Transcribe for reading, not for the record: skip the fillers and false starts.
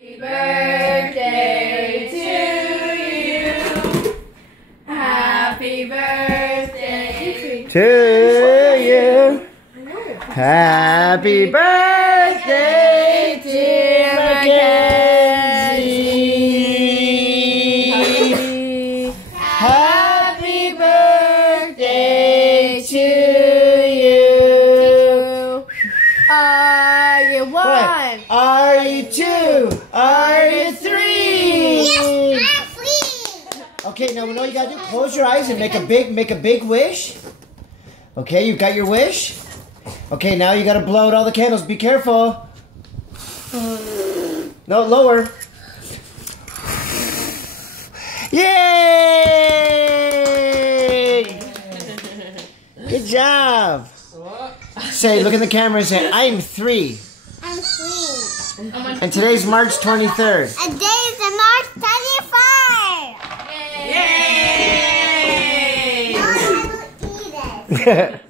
Happy birthday to you. Happy birthday to you. Happy birthday, dear Mackenzie. Happy birthday to you. Are you one? Are you two? Are you three? Yes, I'm three. Okay, now we know you gotta do. Close your eyes and make a big wish. Okay, you got your wish. Okay, now you gotta blow out all the candles. Be careful. No, lower. Yay! Good job. Say, look in the camera and say, I'm three. I'm three. And today's March 23rd. And today is the March 25. Yay! Now I have to eat it.